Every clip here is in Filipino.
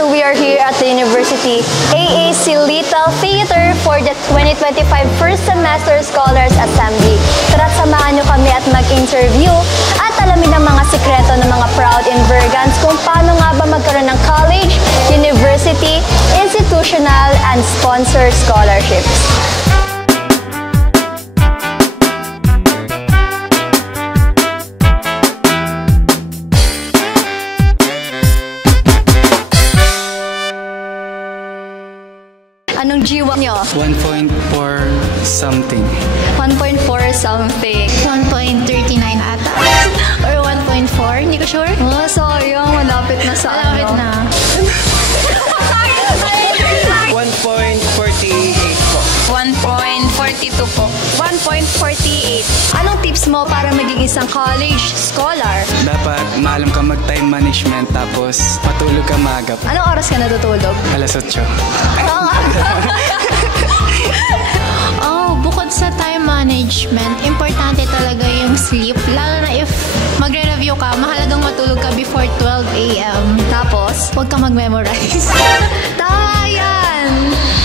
So we are here at the University AAC Little Theater for the 2025 First Semester Scholars Assembly. Tara't samahan nyo kami at mag-interview at alamin ang mga sikreto ng mga proud Invergans kung paano nga ba magkaroon ng college, university, institutional, and sponsor scholarships. Anong GWA nyo? 1.4 something. 1.4 something. 1.39 ata. Or 1.4, hindi ko sure. Oh, sayang. Malapit na sa Malapit ano. na. 1.48 po. 1.42 po. 1.48. Anong tips mo para maging isang college scholar? Dapat maalam ka mag-time management tapos matulog ka maagap. Anong oras ka natutulog? Alas 8. Bukod sa time management, importante talaga yung sleep. Lalo na if magre-review ka, mahalagang matulog ka before 12 a.m. Tapos, Huwag ka mag-memorize. tama yan!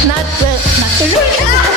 Not tulog.